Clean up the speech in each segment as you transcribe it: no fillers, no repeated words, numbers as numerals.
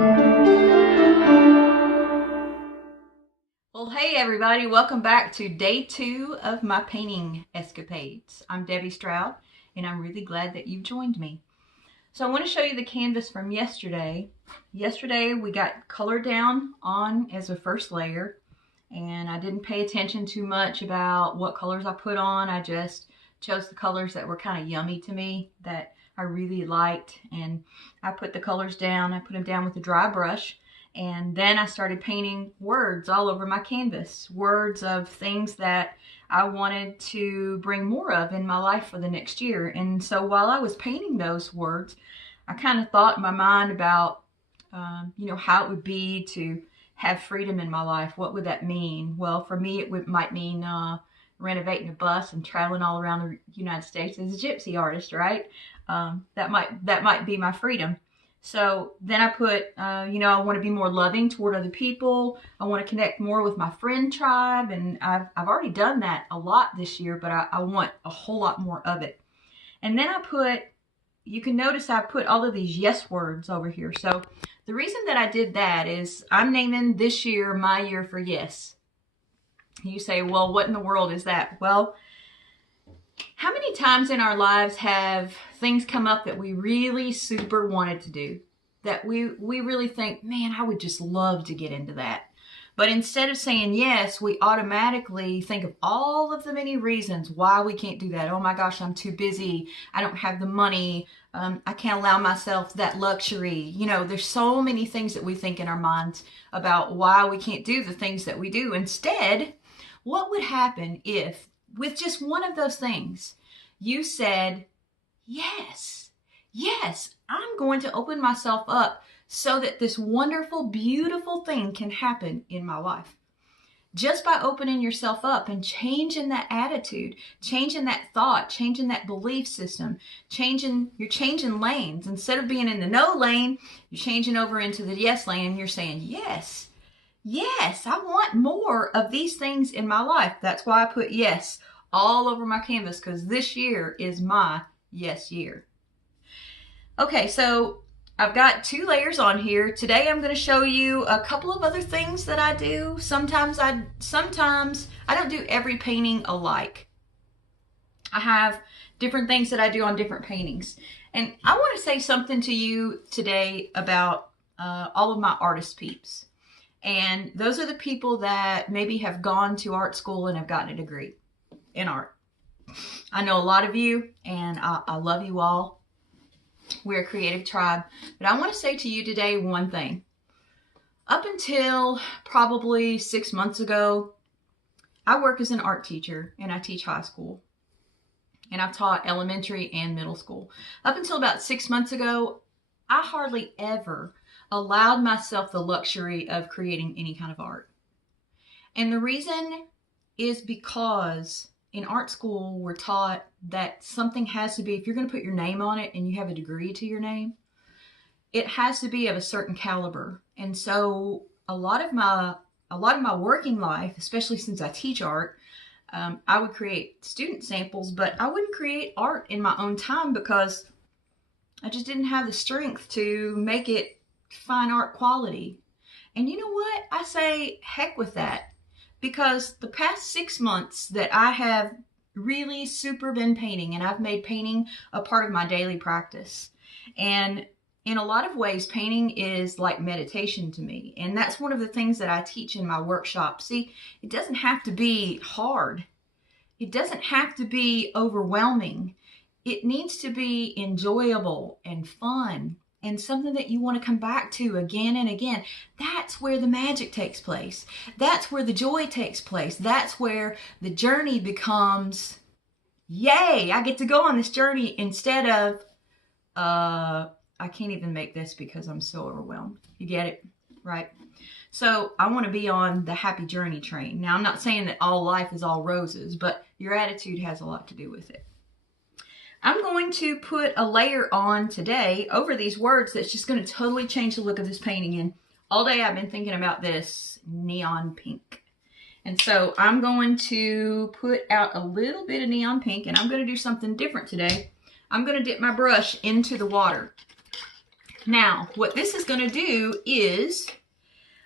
Well, hey everybody, welcome back to day 2 of my painting escapades. I'm Debbie Stroud, and I'm really glad that you've joined me. So I want to show you the canvas from yesterday. Yesterday we got color down on as a first layer, and I didn't pay attention too much about what colors I put on. I just chose the colors that were kind of yummy to me, that I really liked, and I put the colors down. I put them down with a dry brush, and then I started painting words all over my canvas, words of things that I wanted to bring more of in my life for the next year. And so while I was painting those words, I kind of thought in my mind about, how it would be to have freedom in my life. What would that mean? Well, for me, might mean renovating a bus and traveling all around the United States as a gypsy artist, right? That might be my freedom. So then I put, I want to be more loving toward other people. I want to connect more with my friend tribe, and I've already done that a lot this year, but I want a whole lot more of it. And then you can notice I put all of these yes words over here. So the reason that I did that is I'm naming this year my year for yes. You say, well, what in the world is that? Well, how many times in our lives have things come up that we really super wanted to do? That we really think, man, I would just love to get into that. But instead of saying yes, we automatically think of all of the many reasons why we can't do that. Oh my gosh, I'm too busy. I don't have the money. I can't allow myself that luxury. There's so many things that we think in our minds about why we can't do the things that we do. Instead, what would happen if, with just one of those things, you said, yes, I'm going to open myself up so that this wonderful, beautiful thing can happen in my life. Just by opening yourself up and changing that attitude, changing that thought, changing that belief system, you're changing lanes. Instead of being in the no lane, you're changing over into the yes lane, and you're saying, yes, I want more of these things in my life. That's why I put yes all over my canvas, because this year is my yes year. Okay, so I've got 2 layers on here. Today I'm going to show you a couple of other things that I do. Sometimes I don't do every painting alike. I have different things that I do on different paintings. And I want to say something to you today about all of my artist peeps. And those are the people that maybe have gone to art school and have gotten a degree in art. I know a lot of you, and I love you all. We're a creative tribe. But I want to say to you today one thing. Up until probably 6 months ago, I work as an art teacher, and I teach high school. And I've taught elementary and middle school. Up until about 6 months ago, I hardly ever allowed myself the luxury of creating any kind of art. And the reason is because in art school, we're taught that something has to be, if you're going to put your name on it and you have a degree to your name, it has to be of a certain caliber. And so a lot of my working life, especially since I teach art, I would create student samples, but I wouldn't create art in my own time because I just didn't have the strength to make it fine art quality. And you know what? I say heck with that, because the past 6 months that I have really super been painting, and I've made painting a part of my daily practice. And in a lot of ways, painting is like meditation to me. And that's one of the things that I teach in my workshop. See, it doesn't have to be hard. It doesn't have to be overwhelming. It needs to be enjoyable and fun and something that you want to come back to again and again. That's where the magic takes place. That's where the joy takes place. That's where the journey becomes, yay, I get to go on this journey, instead of, I can't even make this because I'm so overwhelmed. You get it? Right? So I want to be on the happy journey train. Now, I'm not saying that all life is all roses, but your attitude has a lot to do with it. I'm going to put a layer on today over these words that's just going to totally change the look of this painting. And all day I've been thinking about this neon pink. And so I'm going to put out a little bit of neon pink, and I'm going to do something different today. I'm going to dip my brush into the water. Now, what this is going to do is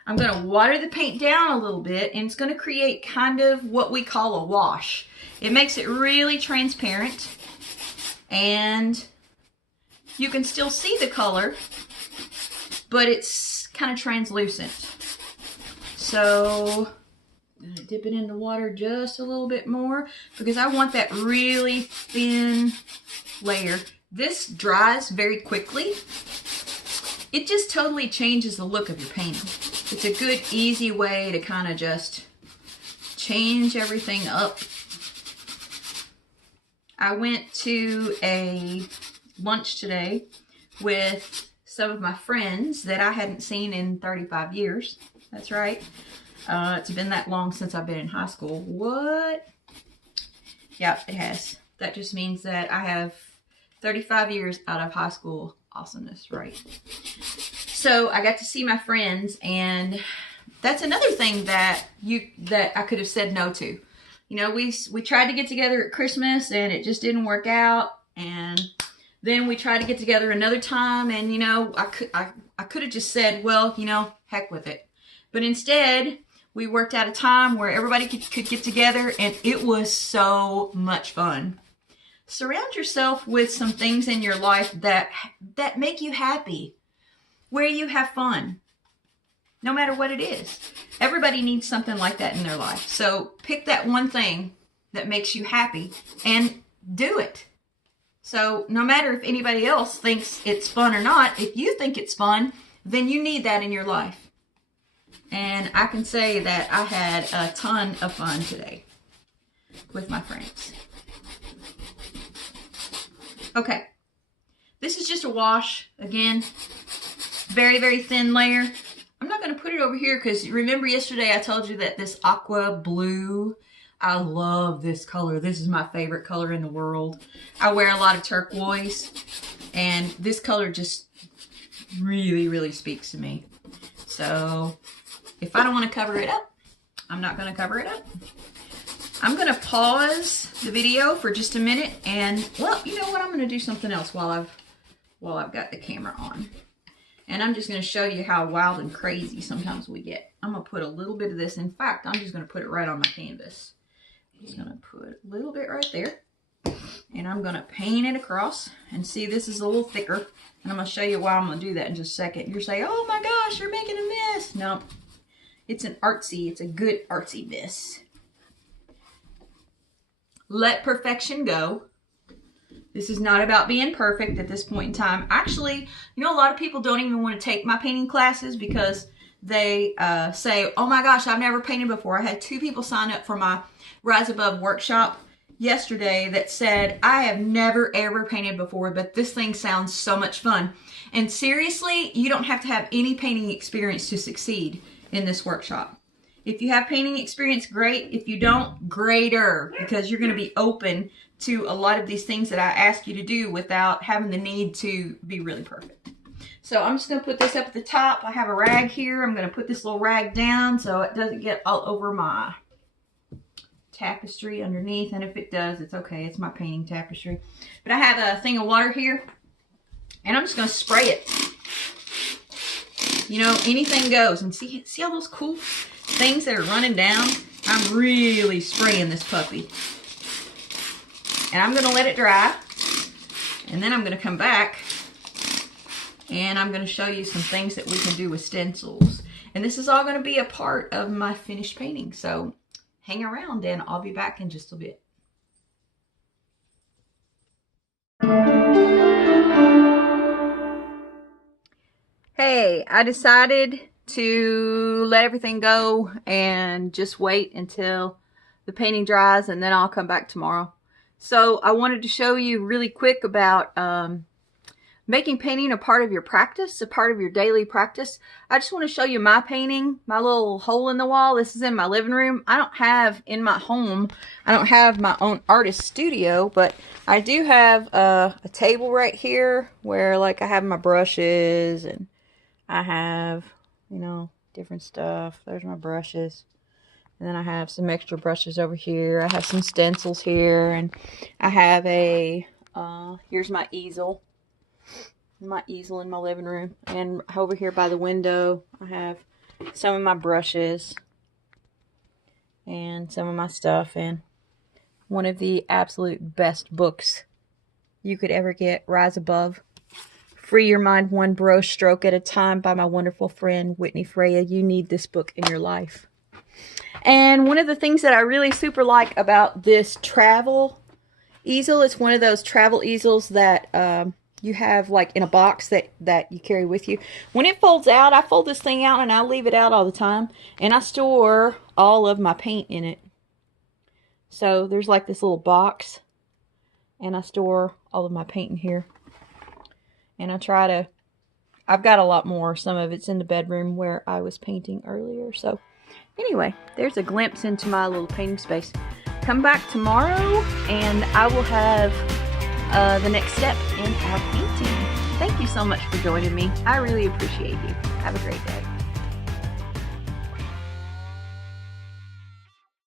I'm going to water the paint down a little bit, and it's going to create kind of what we call a wash. It makes it really transparent, and you can still see the color, but it's kind of translucent. So I'm going to dip it in the water just a little bit more because I want that really thin layer. This dries very quickly. It just totally changes the look of your painting. It's a good, easy way to kind of just change everything up. I went to a lunch today with some of my friends that I hadn't seen in 35 years. That's right. It's been that long since I've been in high school. What? Yeah, it has. That just means that I have 35 years out of high school awesomeness, right? So I got to see my friends, and that's another thing that I could have said no to. You know, we tried to get together at Christmas, and it just didn't work out. And then we tried to get together another time, and you know, I could have just said, well, you know, heck with it. But instead, we worked out a time where everybody could get together, and it was so much fun. Surround yourself with some things in your life that make you happy, where you have fun, no matter what it is. Everybody needs something like that in their life. So pick that one thing that makes you happy and do it. So no matter if anybody else thinks it's fun or not, if you think it's fun, then you need that in your life. And I can say that I had a ton of fun today with my friends. Okay, this is just a wash. Again, very, very thin layer. I'm not going to put it over here because remember yesterday I told you that this aqua blue, I love this color. This is my favorite color in the world. I wear a lot of turquoise, and this color just really, really speaks to me. So if I don't want to cover it up, I'm not going to cover it up. I'm going to pause the video for just a minute, and well, you know what? I'm going to do something else while I've got the camera on. And I'm just going to show you how wild and crazy sometimes we get. I'm going to put a little bit of this. In fact, I'm just going to put it right on my canvas. I'm just going to put a little bit right there. And I'm going to paint it across. And see, this is a little thicker. And I'm going to show you why I'm going to do that in just a second. You're saying, oh my gosh, you're making a mess. No, it's it's a good artsy mess. Let perfection go. This is not about being perfect at this point in time. Actually, you know, a lot of people don't even want to take my painting classes because they say, oh my gosh, I've never painted before. I had 2 people sign up for my Rise Above workshop yesterday that said, I have never ever painted before, but this thing sounds so much fun. And seriously, you don't have to have any painting experience to succeed in this workshop. If you have painting experience, great. If you don't, greater, because you're going to be open to a lot of these things that I ask you to do without having the need to be really perfect. So I'm just going to put this up at the top. I have a rag here. I'm going to put this little rag down so it doesn't get all over my tapestry underneath. And if it does, it's okay. It's my painting tapestry. But I have a thing of water here, and I'm just going to spray it. You know, anything goes. And see all those cool things that are running down? I'm really spraying this puppy. And I'm going to let it dry. And then I'm going to come back and I'm going to show you some things that we can do with stencils. And this is all going to be a part of my finished painting. So hang around and I'll be back in just a bit. Hey, I decided to let everything go and just wait until the painting dries, and then I'll come back tomorrow. So I wanted to show you really quick about making painting a part of your practice, a part of your daily practice. I just want to show you my painting, my little hole in the wall. This is in my living room. I don't have in my home, I don't have my own artist studio, but I do have a table right here where like I have my brushes and I have, you know, different stuff. There's my brushes. And then I have some extra brushes over here. I have some stencils here. And I have a, here's my easel my easel in my living room. And over here by the window, I have some of my brushes and some of my stuff. And one of the absolute best books you could ever get, Rise Above. Free Your Mind One Brush Stroke at a Time by my wonderful friend Whitney Freya. You need this book in your life. And one of the things that I really super like about this travel easel, it's one of those travel easels that you have like in a box that you carry with you. When it folds out, I fold this thing out and I leave it out all the time. And I store all of my paint in it. So there's like this little box. And I store all of my paint in here. And I've got a lot more. Some of it's in the bedroom where I was painting earlier. So anyway, there's a glimpse into my little painting space. Come back tomorrow and I will have the next step in our painting. Thank you so much for joining me. I really appreciate you. Have a great day.